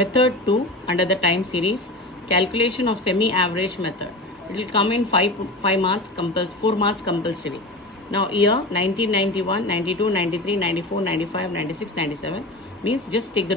Method 2 under the time series, calculation of semi-average method. It will come in 5 marks, 4 marks compulsory. Now year 1991, 92, 93, 94, 95, 96, 97 means just take the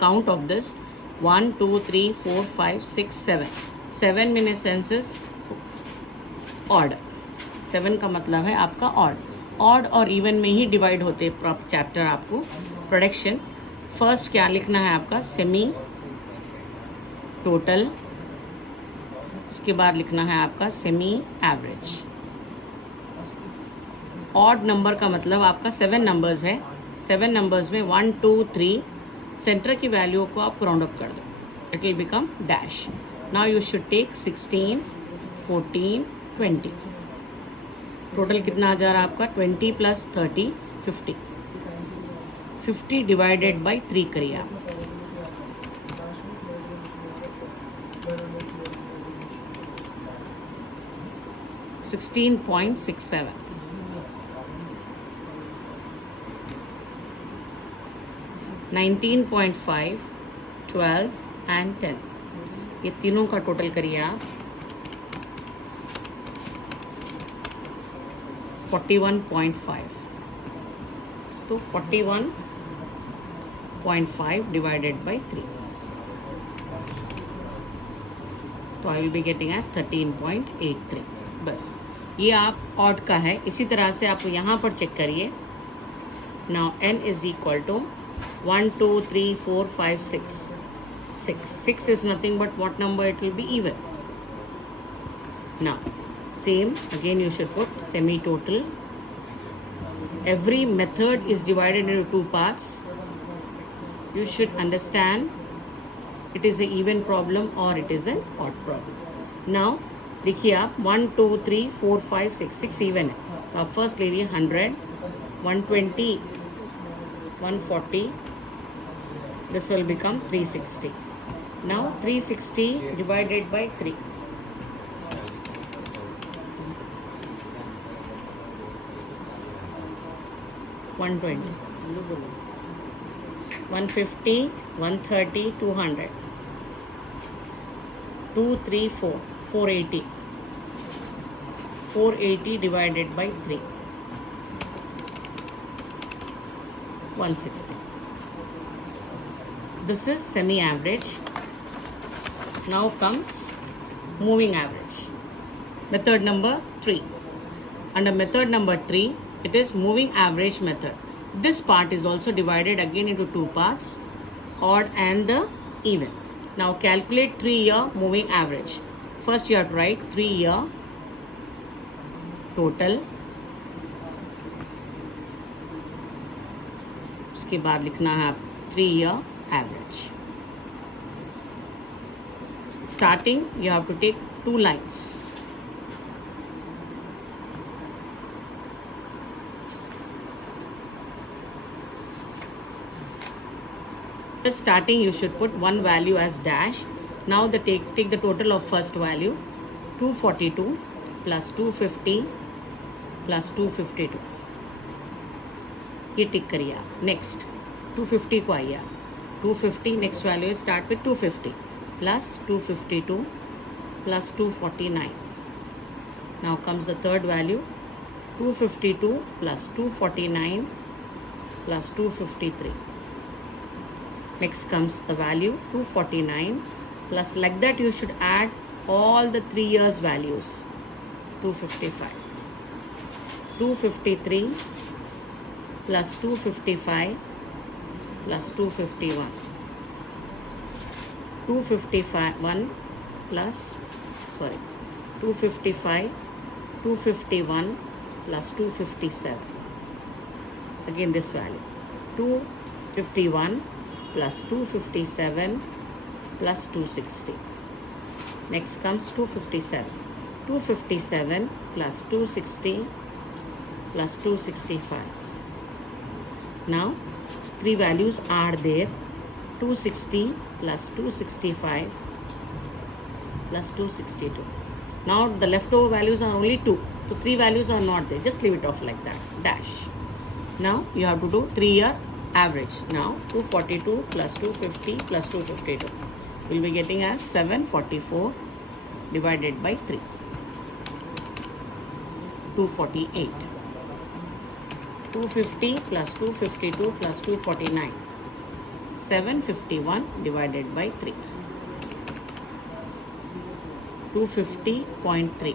count of this 1, 2, 3, 4, 5, 6, 7. 7 in a sense is odd. 7 का मतलब है आपका odd और even में ही divide होते chapter आपको. Production first क्या लिखना है आपका सेमी टोटल, उसके बाद लिखना है आपका सेमी एवरेज. ऑड नंबर का मतलब आपका 7 नंबर्स है. 7 नंबर्स में 1, 2, 3 सेंटर की वैल्यू को आप राउंड अप कर दो, it will become dash. Now you should take 16, 14, 20. Total कितना आ जा रहा है आपका 20 प्लस 30 50. 50 डिवाइडेड बाई 3 करिए आप. $16.67. 19.5, 12 एंड 10. ये तीनों का टोटल करिए आप 41.5. तो 41.5 डिवाइडेड बाई 3, तो I will be getting as 13.83. बस ये आप ऑड का है. इसी तरह से आप यहाँ पर चेक करिए. Now n is equal to 1, 2, 3, 4, 5, 6. 6 is nothing but what number? It will be even. Now same again you should put semi total. Every method is divided into 2 parts. You should understand it is an even problem or it is an odd problem. Now देखिए आप 1, 2, 3, 4, 5, 6. 6 even है तो आप first ले लिए 100, 120, 140. This will become 360. Now 360 divided by 3. 120, 150, 130, 200, 2, 3, 4, 480. 480 divided by 3, 160. This is semi-average. Now comes moving average. Method number 3. Under method number 3, it is moving average method. This part is also divided again into 2 parts, odd and the even. Now calculate 3-year moving average. First you have to write 3-year total. उसके बाद लिखना है आप 3-year average. Starting you have to take 2 lines. Starting you should put one value as dash. Now take the total of first value 242 plus 250 plus 252. ये टिक करिए आप. Next 250 को आइए. 250 next value start with 250 plus 252 plus 249. Now comes the third value 252 plus 249 plus 253. Next comes the value 249 plus, like that you should add all the 3 years values. 255, 253 plus 255 plus 251, 251 plus 255, 251 plus 257. Again this value 251 plus 257 plus 260. Next comes 257. 257 plus 260 plus 265. Now 3 values are there. 260 plus 265 plus 262. Now the leftover values are only 2. So 3 values are not there. Just leave it off like that. Dash. Now you have to do 3-year average. Now 242 plus 250 plus 252 will be getting as 744 divided by 3. 248. 250 plus 252 plus 249. 751 divided by 3. 250.3.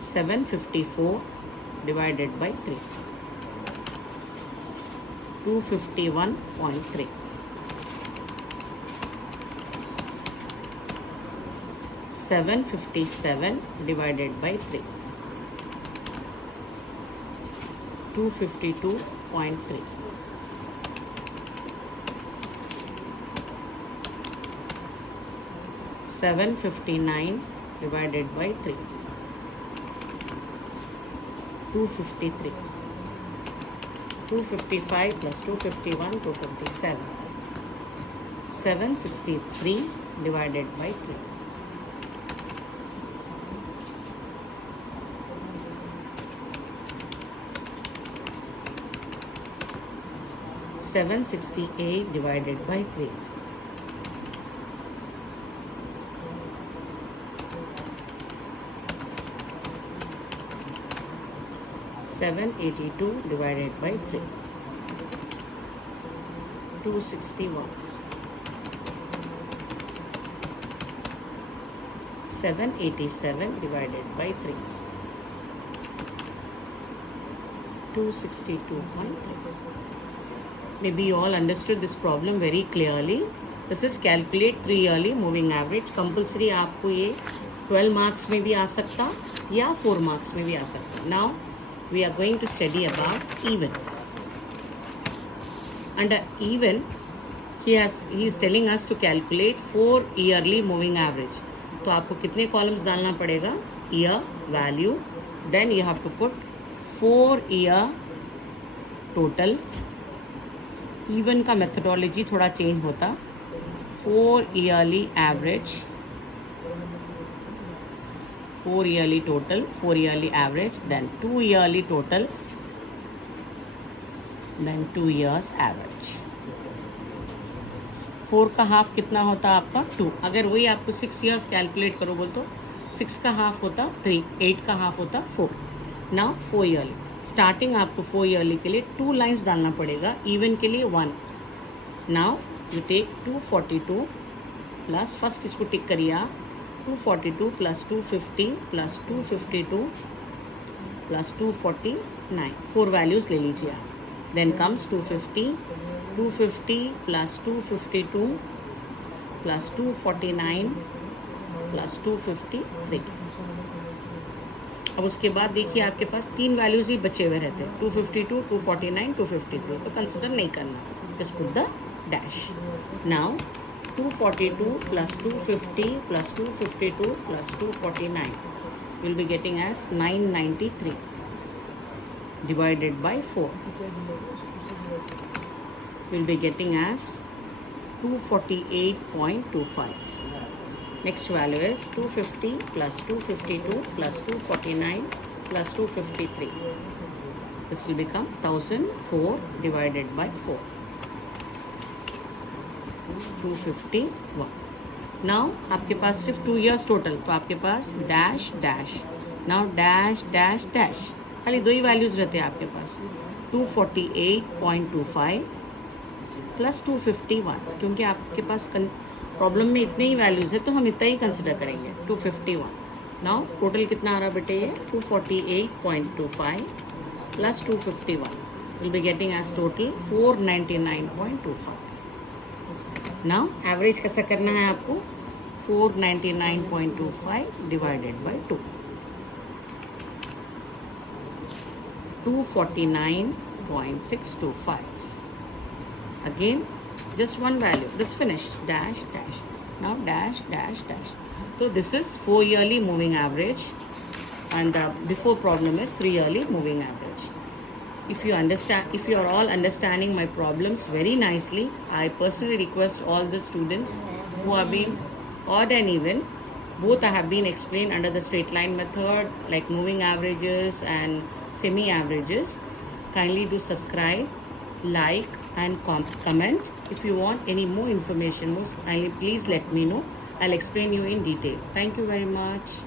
754 divided by 3. 251.3. 757 divided by 3. 252.3. 759 divided by 3. 253. 255 plus 251, 257. 763 divided by 3. 768 divided by 3. 782 divided by 3. 261. 787 divided by 3. 262.3. Maybe you all understood this problem very clearly. This is calculate 3 yearly moving average. Compulsory आपको ये 12 marks में भी आ सकता या 4 marks में भी आ सकता. Now we are going to study about even. Under even, he is telling us to calculate 4 yearly moving average. तो आपको कितने columns डालना पड़ेगा? Year, value, then you have to put 4 year total. Even का methodology थोड़ा change होता. 4 yearly average, 4 yearly total, 4 yearly average, then 2 yearly total, then 2 years average. 4 का half कितना होता आपका? 2. अगर वही आपको 6 years कैलकुलेट करो बोल तो 6 का हाफ होता 3, 8 का हाफ होता 4. नाउ 4 ईयरली स्टार्टिंग आपको 4 ईयरली के लिए 2 लाइन्स डालना पड़ेगा. इवन के लिए 1. Now you take 242 plus first इसको टिक करिए आप 242 प्लस 250 प्लस 252 प्लस 249. 4 वैल्यूज ले लीजिए आप. Then comes 250 plus 252 plus 249 plus 253. अब उसके बाद देखिए आपके पास 3 वैल्यूज ही बचे हुए रहते हैं 252, 249, 253. तो कंसिडर नहीं करना, just put the dash. Now 242 plus 250 plus 252 plus 249 will be getting as 993 divided by 4 will be getting as 248.25. Next value is 250 plus 252 plus 249 plus 253. This will become 1004 divided by 4. 251. Now आपके पास सिर्फ 2 years total, तो आपके पास dash dash. Now dash dash dash. खाली 2 ही values रहते हैं आपके पास. 248.25 प्लस 251. क्योंकि आपके पास प्रॉब्लम में इतने ही वैल्यूज है तो हम इतना ही कंसिडर करेंगे. 251. नाउ टोटल कितना आ रहा बेटे ये 248.25 plus 251 will be getting as total 499.25. Now average कैसा करना है आपको? 499.25 divided by 2. 249.625. Again, just one value. This finished. Dash dash. Now dash dash dash. So this is 4 yearly moving average, and the before problem is 3 yearly moving average. If you are all understanding my problems very nicely, I personally request all the students who have been odd and even, both have been explained under the straight line method, like moving averages and semi-averages. Kindly do subscribe, like and comment. If you want any more information, please let me know. I'll explain you in detail. Thank you very much.